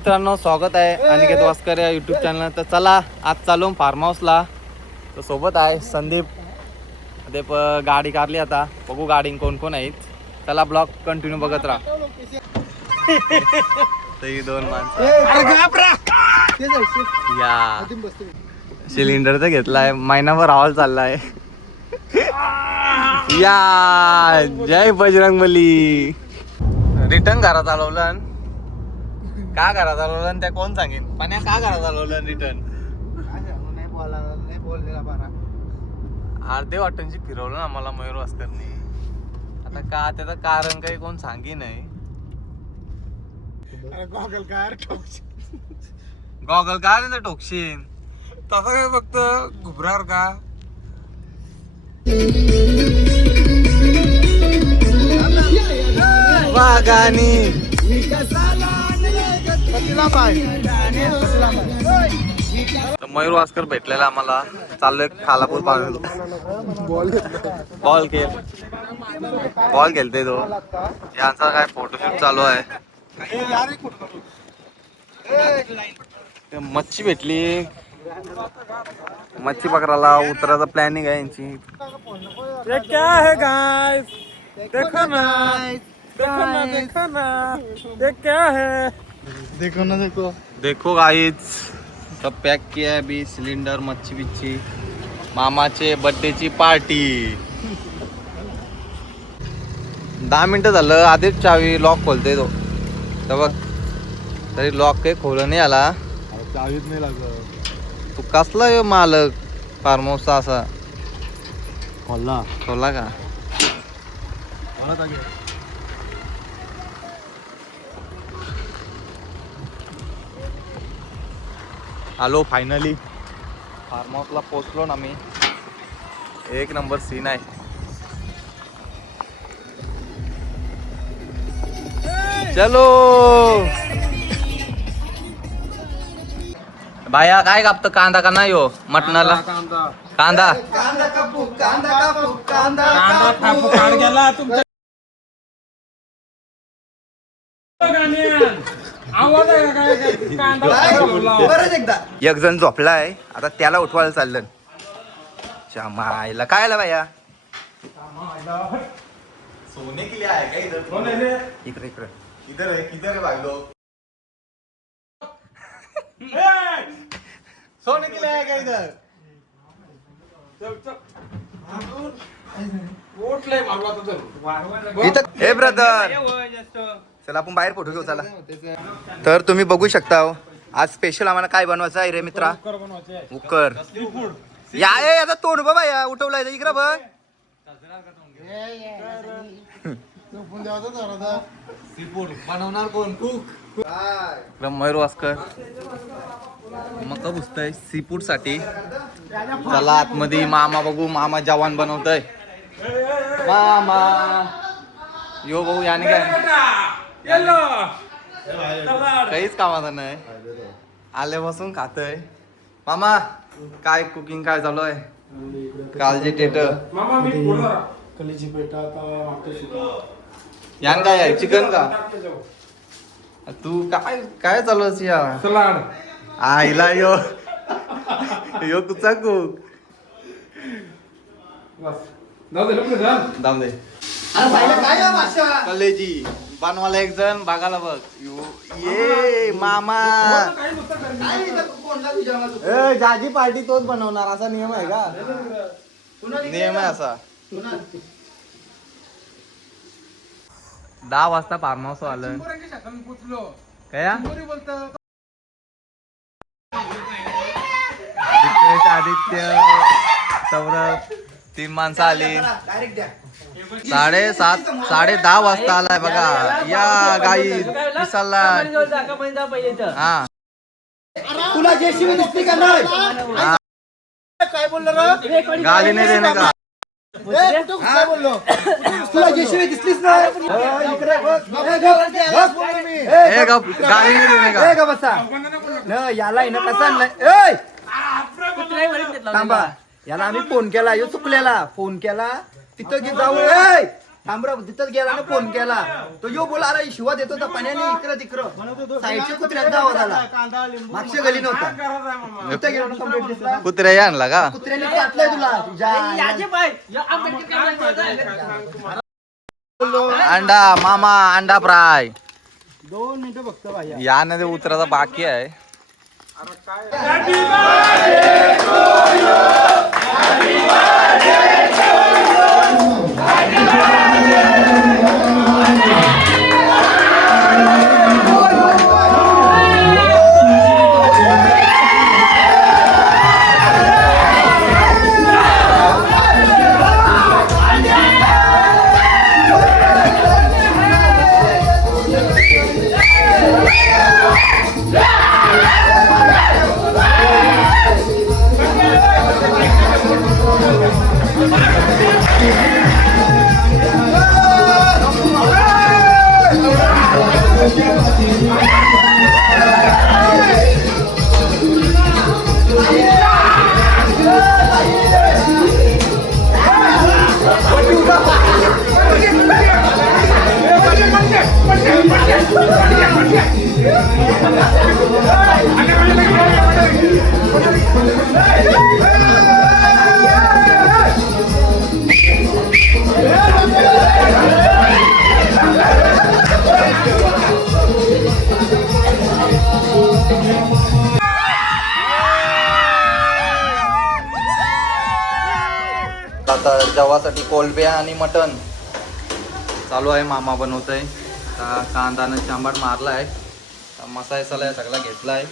मित्रांनो, स्वागत आहे अनिकेत वास्कर या यूट्यूब चॅनल. तर चला आज चालू फार्म हाऊसला. तर सोबत आहे संदीप. ते गाडी काढली, आता बघू गाडी कोण कोण आहेत. चला ब्लॉग कंटिन्यू बघत राहा. ही दोन माणसं या सिलेंडर तर घेतलाय, महिनाभर हवाल चाललाय. या जय बजरंगबली. रिटर्न घरात चालवलं का घरात चालवलं त्या कोण सांगेन. पाण्या का घरात चालवलं रिटर्न अर्धे वाटणची फिरवलं ना मला मयूर वास्करनी. आता का त्याचं कारण काही कोण सांगी नाही. गॉगल काय नाही टोकशीन तसं काय फक्त घुबरावर का. वागानी मयूर वास्कर भेटलेला आम्हाला. चाललोय खालापूर पाणी. बॉल खेळते तो. यांचा काय फोटोशूट चालू आहे. मच्छी भेटली, मच्छी पकडायला उतरायचं प्लॅनिंग आहे यांची. ये क्या है गाइस, देखो ना देखो ना देखो ना ये क्या है. देखो ना देखो गाइस, सब पॅक किया है अभी सिलेंडर मच्छी बिच्छी. मामाचे बर्थडेची पार्टी. 10 मिनिटं झालं आधीच चावी लॉक खोलते तो. तर बघ तरी लॉक काही खोल नाही आला. चावीच नाही लागत. तू कसला यो मालक फार्म हाऊसचा असा खोला का. आलो फायनली फार्म हाऊसला पोचलो ना मी. एक नंबर सीन आहे. चलो बाया काय कापतं कांदा का नाही हो मटणाला. कांदा एक जण झोपलाय, आता त्याला उठवायला चाललं. मायला काय आला बाया. सोने के लिए आहे का इधर. इकडे इकडे इधर है किधर है भाई लोग. सोने के लिए आहे का इधर. हे ब्रदर चला आपण बाहेर फोटो घेऊ चला. तर तुम्ही बघू शकता आज स्पेशल आम्हाला काय बनवायचं आहे रे मित्रा. उकर या याचा तोंड बाबा या उठवलाय इकडं बघ. बनवणार कोण कुक. मयूर वास्कर मग पुसतय सी फूड साठी. चला आतमध्ये मामा बघू. मामा जवान बनवतय. मामा यो बघू याने काय काहीच कामाचं नाही. आल्यापासून खातय. मामा काय कुकिंग काय चालू आहे. कालचे टेट यान काय आहे चिकन का. तू काय काय चालू आहेस या सलाड. आईला यो यो कुचा कुक दाम दे. कलेजी बनवायला एक जण बघायला बघ. ये मामा जाजी पार्टी तोच बनवणार असा नियम आहे का. नियम आहे असा. 10 वाजता फार्म हाऊस आलं काय. आदित्य सौरभ 3 माणसं आली. 7:30 10:30 वाजता आलाय बघा. या गाई पिसाला. हा तुला जेसीबी दिसली का नाही. काय बोललो गाली नाही देणे का. तुला जेसीबी दिसलीच नाही. गाली नाही देणे का. बसा याला कसा आणलाय. थांबा याला आम्ही फोन केला. यो चुकलेला फोन केला तिथं की जाऊ. थांबरा तिथंच गेला ना फोन केला तो यो बोला अरे शिवा देतो तर पाण्याने इकडं तिकडं साईडच्या कुत्र्याचा आवाज आला मागच्या गली नव्हता तिथं गेलो ना कंप्लेंट दिसला कुत्र्या आणला का कुत्र्याने काटलंय तुला अंडा मामा अंडा फ्राय 2 मिनिटं फक्त भाई यामध्ये उतरायचा बाकी आहे आता जेवासाठी कोलब्या आणि मटण चालू आहे मामा बनवतोय कांदाने चांबट मारला आहे मसाला सगळा घेतला आहे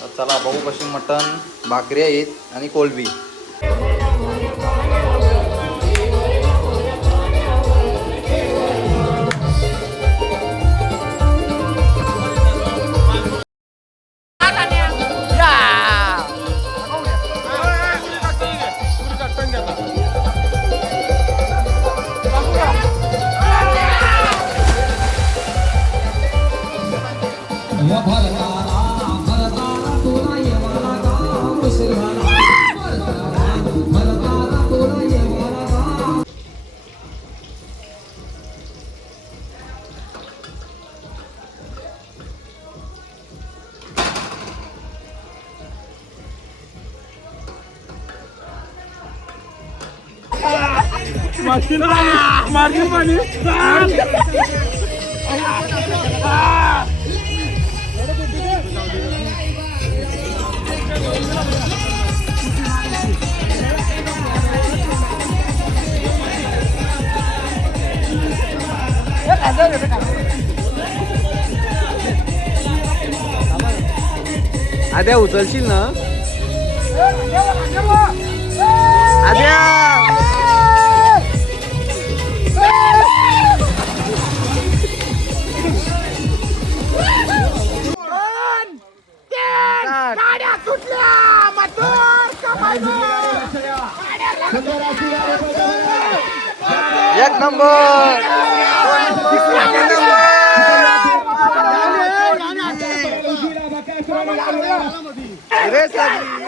तर चला बघू कशी मटण भाकरी आहेत आणि कोलबी मार्जिन पाणी आद्या उचलशील ना आद्या एक नंबर रेस लागली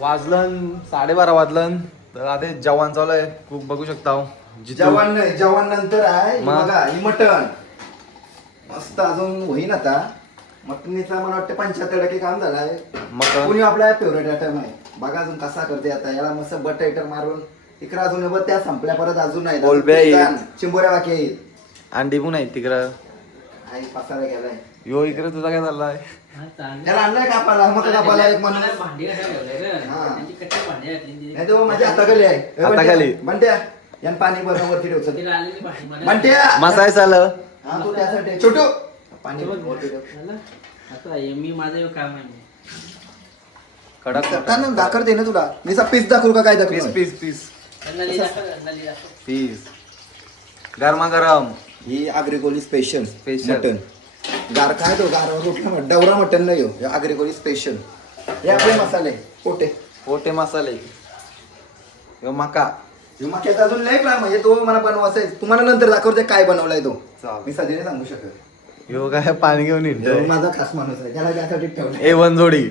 वाजलन 12:30 वाजलन तर आता जेवण चालू आहे खूप बघू शकता जेवण नाही जेवण नंतर आहे बघा ही मटण मस्त अजून होईन आता मटणीचा मला वाटतं 75% काम झालं आहे मटण कोणी आपला फेवरेट आयटम आहे बघा अजून कसा करते आता याला मस्त बटाटर मारून इकडे अजून बघ त्या संपल्या परत अजून आहे कोलब्या चिंबोऱ्या बाकी आहेत अंडी पण आहेत तिकडं आई पसारा गेलाय यो इकडे तुझा काय चाललाय त्याला आणलाय कापाला मग कापाला एक म्हणून नाही तो माझ्या हाताखाली आहे हाताखाली. म्हणत्या यान पाणी भरून वरती ठेवचं म्हणत्या मसाय चाललं हा तो त्यासाठी छोटू पाणी वरती ठेव. मी माझं काम आहे कडक ना दाखर दे ना तुला मीचा पीस दाखवू का काय पीस दाखवू पीस पीस पीस गरमागरम ही आग्रिकोली स्पेशल Special. मटन गार काय तो गार डवरा मटन नाही हो आग्रिकोली स्पेशल हे आपले मसाले पोटे पोटे मसाले ह्यो मका मक्याचा अजून लय प्लॅन म्हणजे तो मला बनवायचा आहे. तुम्हाला नंतर दाखवते काय बनवलाय तो. चालेल. मी सध्या सांगू शकत. ह्यो काय पाणी घेऊन तो येतोय माझा खास माणूस आहे त्याला त्यासाठी ठेवलं. A1 जोडी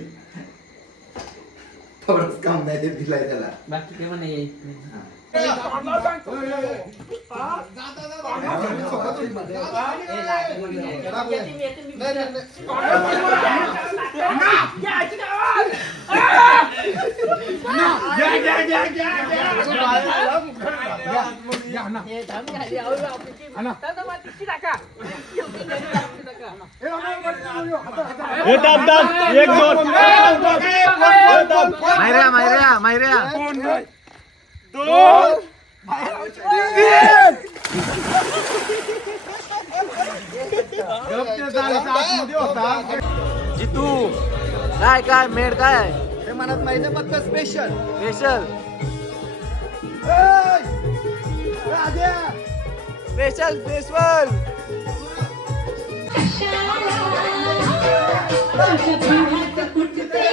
थोडंच काम नाही ते दिलाय त्याला. बाकी काय म्हणे मायऱ्या जितू काय मेड काय ते मनात माहिती फक्त स्पेशल. Special special special कुठते